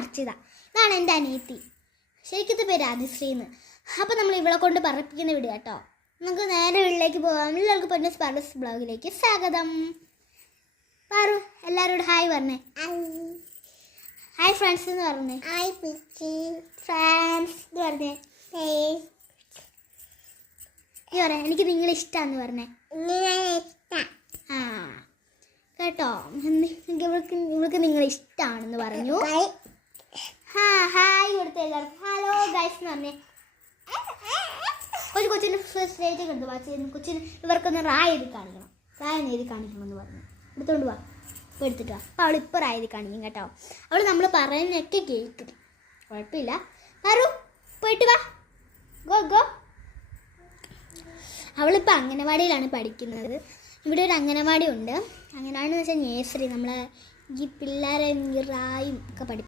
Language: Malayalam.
അർച്ചിത. ഇതാണ് എൻ്റെ അനിയത്തി. ശരിക്കത്തെ പേര് ആദിശ്രീന്ന്. അപ്പോൾ നമ്മൾ ഇവളെ കൊണ്ട് പറപ്പിക്കുന്ന വീഡിയോ കേട്ടോ. നമുക്ക് നേരെ വീട്ടിലേക്ക് പോകാം. എല്ലാവർക്കും പൊന്നൂസ് പാറൂസ് ബ്ലോഗിലേക്ക് സ്വാഗതം. പാറു എല്ലാവരോടും ഹായ് പറഞ്ഞേ. ഹായ് ഫ്രണ്ട്സ് എന്ന് പറഞ്ഞേ. ഹായ് ഫ്രണ്ട്സ് എന്ന് പറഞ്ഞേ. നീ പറയാം എനിക്ക് നിങ്ങളെ ഇഷ്ടമാണെന്ന് പറഞ്ഞേ. ആ കേട്ടോ, ഇവൾക്ക് നിങ്ങളെ ഇഷ്ടമാണെന്ന് പറഞ്ഞു. ഹായ് കൊടുത്ത എല്ലാവർക്കും ഹലോ ഗൈസ് എന്ന് പറഞ്ഞേ. ഒരു കൊച്ചിന് സ്റ്റേജ് കണ്ടു കൊച്ചിന് ഇവർക്കൊന്ന് റായ് എഴുതി കാണിക്കണം, റായ് എഴുതി കാണിക്കണമെന്ന് പറഞ്ഞു. എടുത്തോണ്ട് വാ, ഇപ്പോൾ എടുത്തിട്ട് വാ. അപ്പോൾ അവൾ ഇപ്പോൾ റായ് എഴുതി കാണിക്കും കേട്ടോ. അവൾ നമ്മൾ പറയുന്നതൊക്കെ കേൾക്കും, കുഴപ്പമില്ല. പാറു പോയിട്ട് വാ, ഗോ ഗോ. അവളിപ്പോൾ അംഗനവാടിയിലാണ് പഠിക്കുന്നത്. ഇവിടെ ഒരു അംഗനവാടി ഉണ്ട്. അംഗനവാടി എന്ന് വെച്ചാൽ നേഴ്സറി, നമ്മൾ ഈ പിള്ളേരെ റായും ഒക്കെ പഠിപ്പിക്കും.